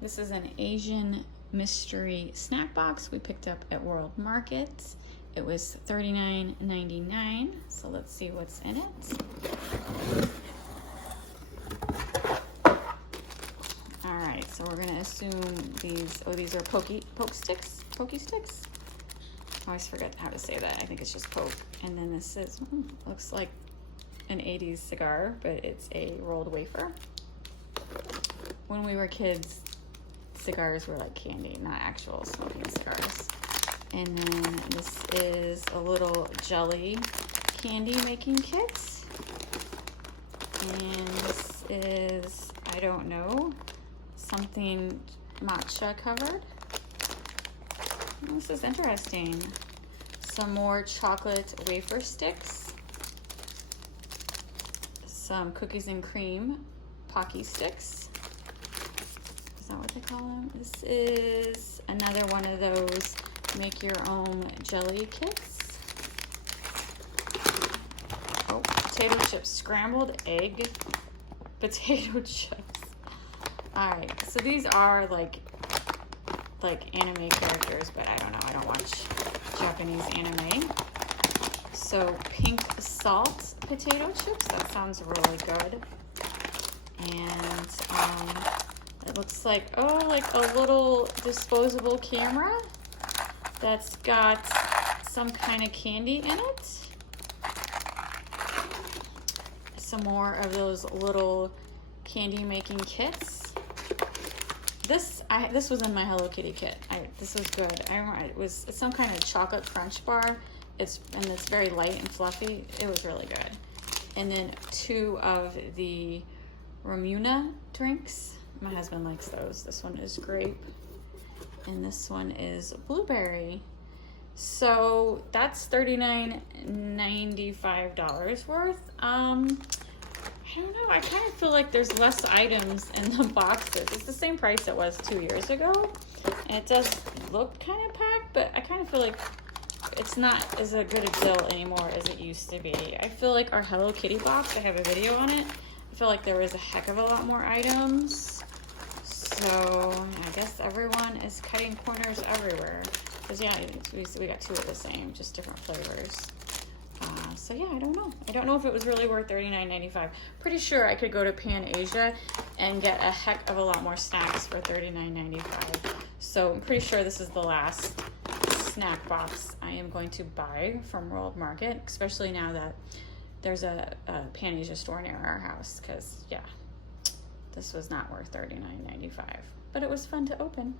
This is an Asian mystery snack box we picked up at World Market. It was $39.99. So let's see what's in it. All right, so we're gonna assume these are pokey sticks. I always forget how to say that. I think it's just poke. And then this is, looks like an 80s cigar, but it's a rolled wafer. When we were kids, cigars were like candy, not actual smoking cigars. And then this is a little jelly candy making kit. And this is, I don't know, something matcha covered. This is interesting. Some more chocolate wafer sticks. Some cookies and cream Pocky sticks. Is that what they call them? This is another one of those make your own jelly kits. Oh, potato chips, scrambled egg potato chips. All right, so these are like anime characters, but I don't know, I don't watch Japanese anime. So pink salt potato chips, that sounds really good. And it looks like, oh, like a little disposable camera that's got some kind of candy in it. Some more of those little candy making kits. This was in my Hello Kitty kit. This was good. I remember it's some kind of chocolate crunch bar. It's very light and fluffy. It was really good. And then 2 of the Ramuna drinks. My husband likes those. This one is grape, and this one is blueberry. So that's $39.95 worth. I don't know, I kind of feel like there's less items in the boxes. It's the same price it was 2 years ago, and it does look kind of packed, but I kind of feel like it's not as a good a deal anymore as it used to be. I feel like our Hello Kitty box, I have a video on it, I feel like there was a heck of a lot more items. So I guess everyone is cutting corners everywhere. Because yeah, we got 2 of the same, just different flavors. So yeah, I don't know. I don't know if it was really worth $39.95. Pretty sure I could go to Pan Asia and get a heck of a lot more snacks for $39.95. So I'm pretty sure this is the last snack box I am going to buy from World Market, especially now that there's a Pan Asia store near our house, because yeah, this was not worth $39.95. But it was fun to open.